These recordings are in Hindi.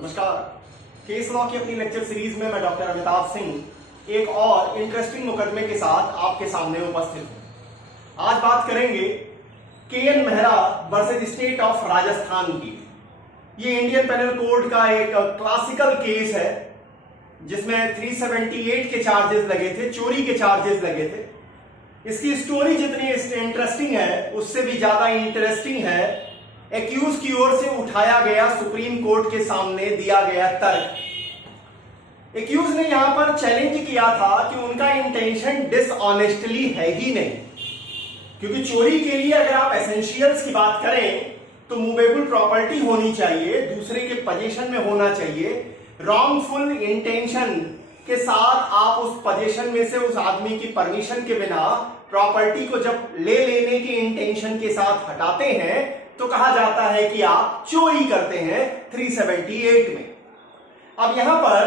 नमस्कार। केस लॉ की अपनी लेक्चर सीरीज में मैं डॉक्टर अमिताभ सिंह एक और इंटरेस्टिंग मुकदमे के साथ आपके सामने उपस्थित हूं। आज बात करेंगे K. N.. Mehra versus state of Rajasthan की। ये इंडियन पेनल कोड का एक क्लासिकल केस है जिसमें 378 के चार्जेस लगे थे, चोरी के चार्जेस लगे थे। इसकी स्टोरी जितनी इंटरेस्टिंग है उससे भी ज्यादा इंटरेस्टिंग है एक्यूज की ओर से उठाया गया सुप्रीम कोर्ट के सामने दिया गया तर्क। एक्यूज ने यहां पर चैलेंज किया था कि उनका इंटेंशन डिसऑनेस्टली है ही नहीं, क्योंकि चोरी के लिए अगर आप एसेंशियल्स की बात करें तो मूवेबल प्रॉपर्टी होनी चाहिए, दूसरे के पोजीशन में होना चाहिए। रॉन्गफुल इंटेंशन के साथ आप उस पोजीशन में से उस आदमी की परमिशन के बिना प्रॉपर्टी को जब ले लेने के इंटेंशन के साथ हटाते हैं तो कहा जाता है कि आप चोरी करते हैं 378 में। अब यहां पर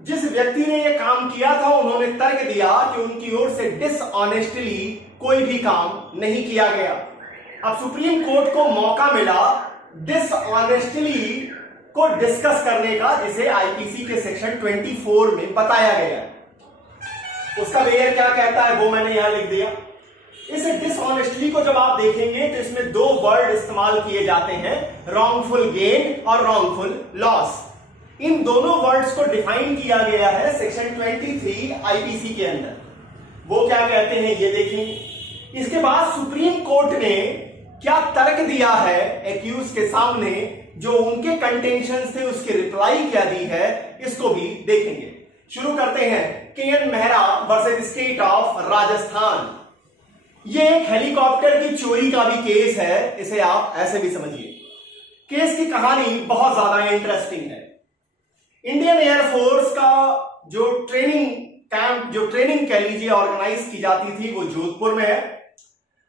जिस व्यक्ति ने यह काम किया था उन्होंने तर्क दिया कि उनकी ओर से डिसऑनेस्टली कोई भी काम नहीं किया गया। अब सुप्रीम कोर्ट को मौका मिला डिसऑनेस्टली को डिस्कस करने का, जिसे आईपीसी के सेक्शन 24 में बताया गया है। उसका बेयर क्या कहता है वो मैंने यहां लिख दिया। इस डिसऑनेस्टली को जब आप देखेंगे तो इसमें दो वर्ड इस्तेमाल किए जाते हैं, रॉन्गफुल गेन और रॉन्गफुल लॉस। इन दोनों वर्ड्स को डिफाइन किया गया है सेक्शन 23 आईपीसी के अंदर। वो क्या कहते हैं ये देखेंगे। इसके बाद सुप्रीम कोर्ट ने क्या तर्क दिया है एक्यूज के सामने, जो उनके कंटेंशन थे उसकी रिप्लाई क्या दी है, इसको भी देखेंगे। शुरू करते हैं K. N.. Mehra versus state of Rajasthan. ये एक हेलीकॉप्टर की चोरी का भी केस है, इसे आप ऐसे भी समझिए। केस की कहानी बहुत ज्यादा इंटरेस्टिंग है। इंडियन एयरफोर्स का जो ट्रेनिंग कैंप, जो ट्रेनिंग कह लीजिए ऑर्गेनाइज की जाती थी, वो जोधपुर में है।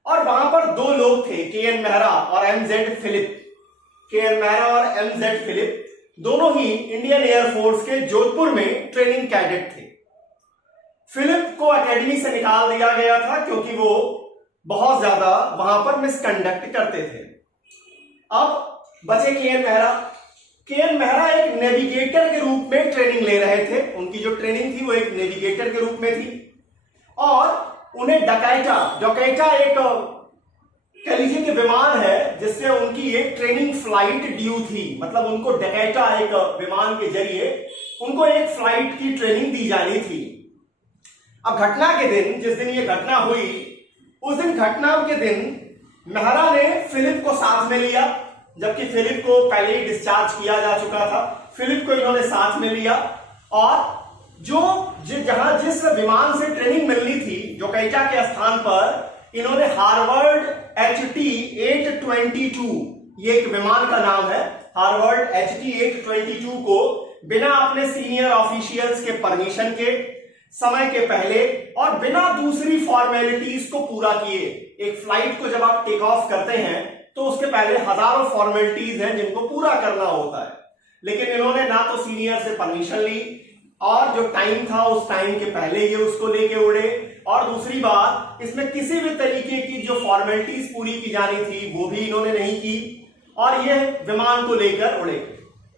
और वहां पर दो लोग थे, के.एन. मेहरा और एम.जेड. फिलिप। के.एन. मेहरा और एम.जेड. फिलिप दोनों ही इंडियन एयरफोर्स के जोधपुर में ट्रेनिंग कैडेट थे। फिलिप को एकेडमी से निकाल दिया गया था क्योंकि वो बहुत ज्यादा वहां पर मिसकंडक्ट करते थे। अब बचे के.एन. मेहरा। के.एन. मेहरा एक नेविगेटर के रूप में ट्रेनिंग ले रहे थे। उनकी जो ट्रेनिंग थी वो एक नेविगेटर के रूप में थी। और उन्हें डकैता एक कह लीजिए कि विमान है जिससे उनकी एक ट्रेनिंग फ्लाइट ड्यू थी। मतलब उनको डकैता एक विमान के जरिए उनको एक फ्लाइट की ट्रेनिंग दी जानी थी। अब घटना के दिन, जिस दिन ये घटना हुई, उस दिन घटना के दिन मेहरा ने फिलिप को साथ में लिया, जबकि फिलिप को पहले ही डिस्चार्ज किया जा चुका था। फिलिप को इन्होंने साथ में लिया और जहां जिस विमान से ट्रेनिंग मिलनी थी, जो कैचा के स्थान पर, इन्होंने हार्वर्ड HT-822, ये एक विमान का नाम है, हार्वर्ड HT-822 को बिना अपने सीनियर ऑफिशियल्स के परमिशन के, समय के पहले और बिना दूसरी फॉर्मेलिटीज को पूरा किए, एक फ्लाइट को जब आप टेक ऑफ करते हैं तो उसके पहले हजारों फॉर्मेलिटीज हैं जिनको पूरा करना होता है, लेकिन इन्होंने ना तो सीनियर से परमिशन ली और जो टाइम था उस टाइम के पहले ये उसको लेके उड़े। और दूसरी बात, इसमें किसी भी तरीके की जो फॉर्मेलिटीज पूरी की जानी थी वो भी इन्होंने नहीं की और ये विमान को लेकर उड़े।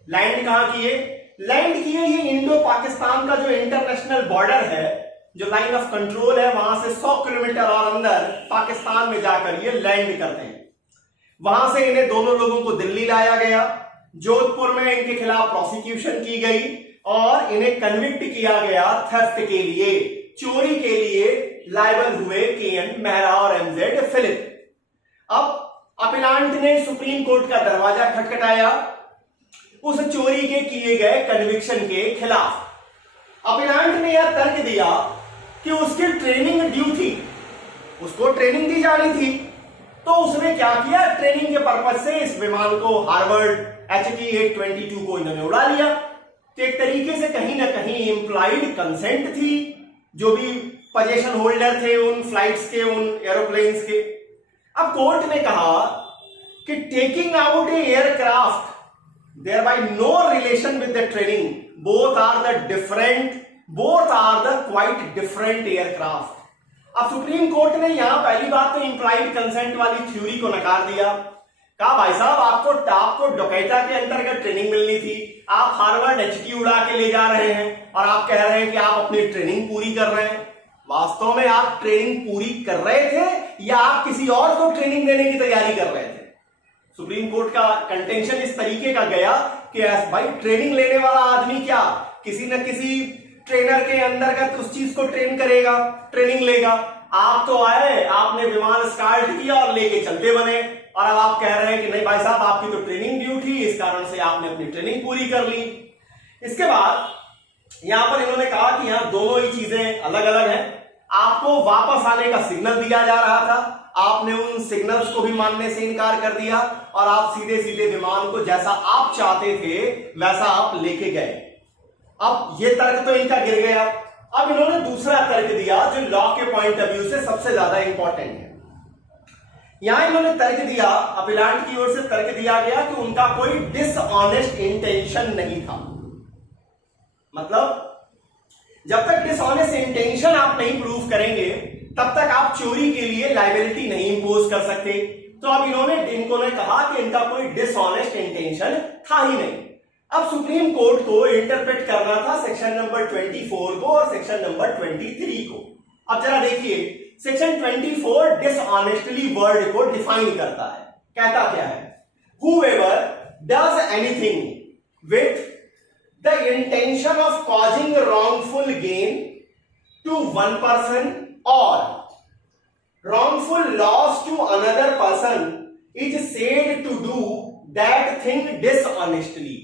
लैंड कहां किए? लैंड किए ये इंडो पाकिस्तान का जो इंटरनेशनल बॉर्डर है, जो लाइन ऑफ कंट्रोल है, वहां से 100 किलोमीटर और अंदर पाकिस्तान में जाकर ये लैंड करते हैं। वहां से इन्हें दोनों लोगों को दिल्ली लाया गया। जोधपुर में इनके खिलाफ प्रोसिक्यूशन की गई और इन्हें कन्विक्ट किया गया थेफ्ट के लिए, चोरी के लिए लायबल हुए के.एन. मेहरा और एम.जेड. फिलिप। अब अपीलांट ने सुप्रीम कोर्ट का दरवाजा खटखटाया उस चोरी के किए गए कन्विक्शन के खिलाफ। अपीलांट ने यह तर्क दिया कि उसकी ट्रेनिंग ड्यू थी, उसको ट्रेनिंग दी जानी थी, तो उसने क्या किया, ट्रेनिंग के पर्पज से इस विमान को, हार्वर्ड HT-822 को इन्होंने उड़ा लिया। तो एक तरीके से कहीं ना कहीं इंप्लाइड कंसेंट थी, जो भी पोजीशन होल्डर थे उन फ्लाइट्स के, उन एरोप्लेन्स के। अब कोर्ट ने कहा कि taking out A aircraft thereby no relation with the training, both are the quite different aircraft। अब सुप्रीम कोर्ट ने यहां पहली बात तो इंप्लाइड कंसेंट वाली थ्योरी को नकार दिया। कहा भाई साहब आपको डोकैता के अंतर्गत ट्रेनिंग मिलनी थी, आप हार्वर्ड एचटी उड़ा के ले जा रहे हैं और आप कह रहे हैं कि आप अपनी ट्रेनिंग पूरी कर रहे हैं। वास्तव में आप ट्रेनिंग पूरी कर रहे थे या आप किसी और को ट्रेनिंग देने की तैयारी कर रहे थे? सुप्रीम कोर्ट का कंटेंशन इस तरीके का गया कि भाई ट्रेनिंग लेने वाला आदमी क्या किसी न किसी ट्रेनर के अंतर्गत उस चीज को ट्रेन करेगा, ट्रेनिंग लेगा। आप तो आए, आपने विमान स्टार्ट किया और लेके चलते बने, और अब आप कह रहे हैं कि नहीं भाई साहब आपकी तो ट्रेनिंग ड्यू थी, इस कारण से आपने अपनी ट्रेनिंग पूरी कर ली। इसके बाद यहां पर इन्होंने कहा कि यहां दोनों ही चीजें अलग अलग हैं। आपको वापस आने का सिग्नल दिया जा रहा था, आपने उन सिग्नल्स को भी मानने से इनकार कर दिया और आप सीधे सीधे विमान को जैसा आप चाहते थे वैसा आप लेके गए। अब ये तर्क तो इनका गिर गया। अब इन्होंने दूसरा तर्क दिया जो लॉ के पॉइंट ऑफ व्यू से सबसे ज्यादा इंपॉर्टेंट है। यहां इन्होंने तर्क दिया, अपीलांट की ओर से तर्क दिया गया कि उनका कोई डिसऑनेस्ट इंटेंशन नहीं था। मतलब जब तक डिसऑनेस्ट इंटेंशन आप नहीं प्रूव करेंगे तब तक आप चोरी के लिए लायबिलिटी नहीं इंपोज कर सकते। तो अब इन्होंने कहा कि इनका कोई डिसऑनेस्ट इंटेंशन था ही नहीं। अब सुप्रीम कोर्ट को इंटरप्रेट करना था सेक्शन नंबर 24 को और सेक्शन नंबर 23 को। अब जरा देखिए, सेक्शन 24 डिसऑनेस्टली वर्ड को डिफाइन करता है। कहता क्या है? whoever does anything with the intention of causing wrongful gain to one person or wrongful loss to another person is said to do that thing dishonestly।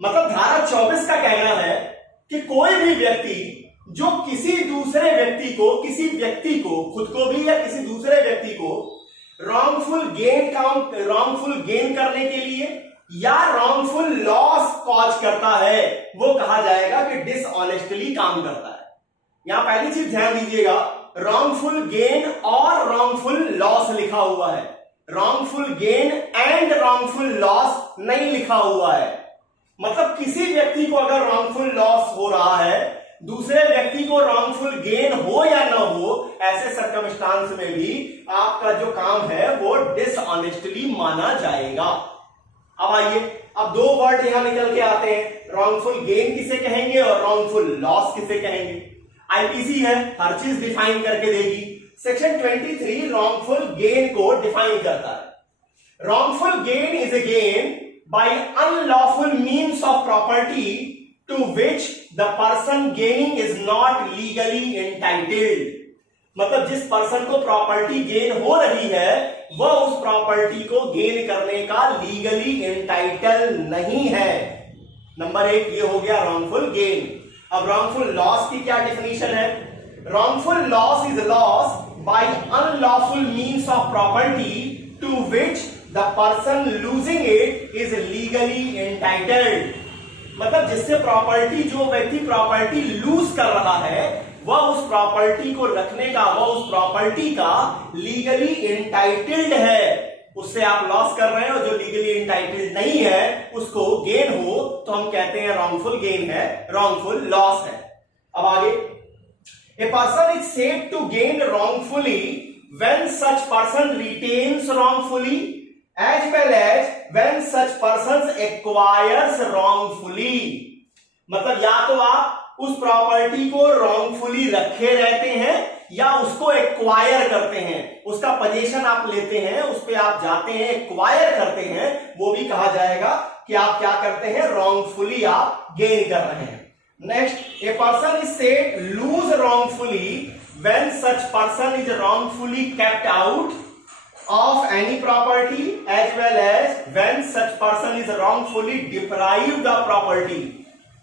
मतलब धारा 24 का कहना है कि कोई भी व्यक्ति जो किसी दूसरे व्यक्ति को, किसी व्यक्ति को, खुद को भी या किसी दूसरे व्यक्ति को रॉन्गफुल गेन करने के लिए या रॉन्गफुल लॉस कॉज करता है, वो कहा जाएगा कि डिसऑनेस्टली काम करता है। यहां पहली चीज ध्यान दीजिएगा, रॉन्गफुल गेन और रॉन्गफुल लॉस लिखा हुआ है, wrongful gain and wrongful loss नहीं लिखा हुआ है। मतलब किसी व्यक्ति को अगर रॉन्गफुल लॉस हो रहा है, दूसरे व्यक्ति को रॉन्गफुल गेन हो या ना हो, ऐसे सर्कमस्टांस में भी आपका जो काम है वो डिसऑनेस्टली माना जाएगा। अब आइए, अब दो वर्ड यहां निकल के आते हैं, रॉन्गफुल गेन किसे कहेंगे और रॉन्गफुल लॉस किसे कहेंगे। आईपीसी है, हर चीज डिफाइन करके देगी। सेक्शन 23 रॉन्गफुल गेन को डिफाइन करता है। Wrongful gain is a gain by unlawful means of property to which the person gaining is not legally entitled। मतलब जिस पर्सन को प्रॉपर्टी गेन हो रही है वह उस प्रॉपर्टी को गेन करने का लीगली एंटाइटल नहीं है। नंबर 1 ये हो गया रॉन्गफुल गेन। अब रॉन्गफुल लॉस की क्या डेफिनेशन है? Wrongful loss is loss by unlawful means of property to which the person losing it is legally entitled। मतलब जिससे प्रॉपर्टी, जो व्यक्ति प्रॉपर्टी लूज कर रहा है वह उस प्रॉपर्टी को रखने का, वह उस प्रॉपर्टी का लीगली एंटाइटल्ड है। उससे आप लॉस कर रहे हो, जो लीगली एंटाइटल्ड नहीं है उसको गेन हो तो हम कहते हैं रॉन्गफुल गेन है, रॉन्गफुल लॉस है। अब आगे, a person is said to gain wrongfully when such person retains wrongfully as well as when such persons acquires wrongfully। मतलब या तो आप उस प्रॉपर्टी को wrongfully रखे रहते हैं या उसको एक्वायर करते हैं, उसका पोजीशन आप लेते हैं, उस पे आप जाते हैं, एक्वायर करते हैं, वो भी कहा जाएगा कि आप क्या करते हैं, wrongfully आप गेन कर रहे हैं। Next, a person is said lose wrongfully when such person is wrongfully kept out of any property as well as when such person is wrongfully deprived of property।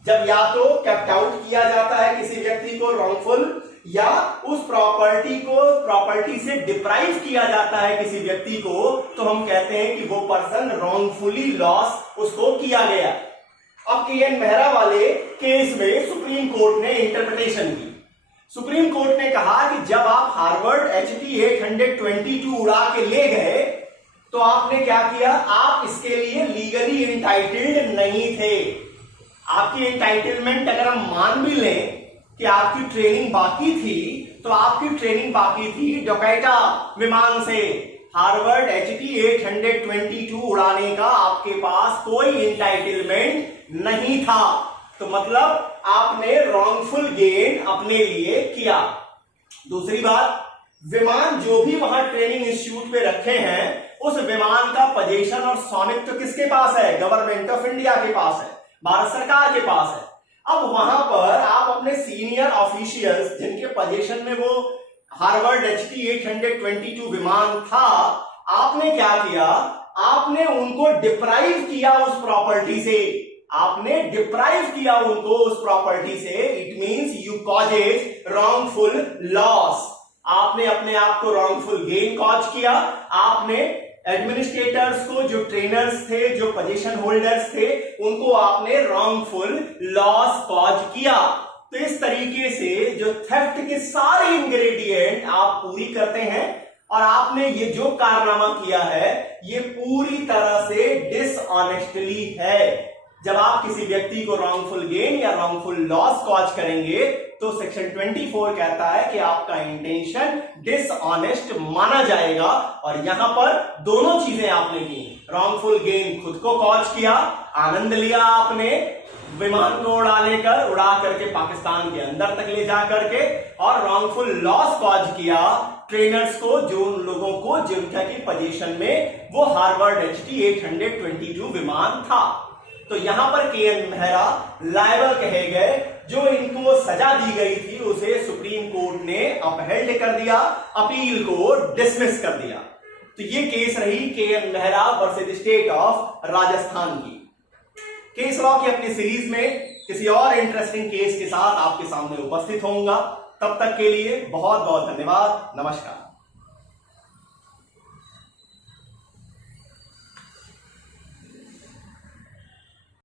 जब या तो kept out किया जाता है किसी व्यक्ति को wrongful, या उस प्रॉपर्टी को, प्रॉपर्टी से डिप्राइव किया जाता है किसी व्यक्ति को, तो हम कहते हैं कि वो पर्सन wrongfully लॉस उसको किया गया। अब के.एन. मेहरा वाले केस में सुप्रीम कोर्ट ने इंटरप्रिटेशन की। सुप्रीम कोर्ट ने कहा कि जब आप हार्वर्ड एचटी 822 उड़ा के ले गए तो आपने क्या किया, आप इसके लिए लीगली एंटाइटल्ड नहीं थे। आपकी एंटाइटलमेंट अगर हम मान भी लें कि आपकी ट्रेनिंग बाकी थी, तो आपकी ट्रेनिंग बाकी थी डोकैता विमान से, हार्वर्ड HT 822 उड़ाने का आपके पास कोई इंटाइटलमेंट नहीं था। तो मतलब आपने रॉन्गफुल गेन अपने लिए किया। दूसरी बात, विमान जो भी वहां ट्रेनिंग इंस्टीट्यूट पे रखे हैं उस विमान का पोजीशन और स्वामित्व किसके पास है? गवर्नमेंट ऑफ इंडिया के पास है, भारत सरकार के पास है। अब वहां पर आप अपने सीनियर ऑफिशियल्स जिनके पोजीशन में वो हार्वर्ड HT 822 विमान था, आपने क्या किया? आपने उनको डिप्राइव किया उस प्रॉपर्टी से। आपने डिप्राइव किया उनको उस प्रॉपर्टी से। It means you causes wrongful loss. आपने अपने आप को रॉन्गफुल गेन कॉज किया। आपने एडमिनिस्ट्रेटर्स को, जो ट्रेनर्स थे, जो पोजीशन होल्डर्स थे, उनको आपने रॉन्गफुल लॉस कॉज किया। तो इस तरीके से जो थेफ्ट के सारे इंग्रेडिएंट आप पूरी करते हैं और आपने ये जो कारनामा किया है ये पूरी तरह से डिसऑनेस्टली है। जब आप किसी व्यक्ति को रॉन्गफुल गेन या रॉन्गफुल लॉस कॉज करेंगे तो सेक्शन 24 कहता है कि आपका इंटेंशन डिसऑनेस्ट माना जाएगा। और यहां पर दोनों चीजें आपने की। रॉन्गफुल गेन खुद को कॉज किया, आनंद लिया आपने विमान को उड़ा करके पाकिस्तान के अंदर तक ले जा करके, और रॉन्गफुल लॉस कॉज किया ट्रेनर्स को, जो उन लोगों को जिनका की पोजीशन में वो हार्वर्ड HT 822 विमान था। तो यहां पर KN मेहरा लायबल कहे गए। जो इनको सजा दी गई थी उसे सुप्रीम कोर्ट ने अपहेल्ड कर दिया, अपील को डिसमिस कर दिया। तो ये केस रही KN Mehra versus state of Rajasthan की। केस लॉ की अपनी सीरीज में किसी और इंटरेस्टिंग केस के साथ आपके सामने उपस्थित होऊंगा। तब तक के लिए बहुत बहुत धन्यवाद। नमस्कार।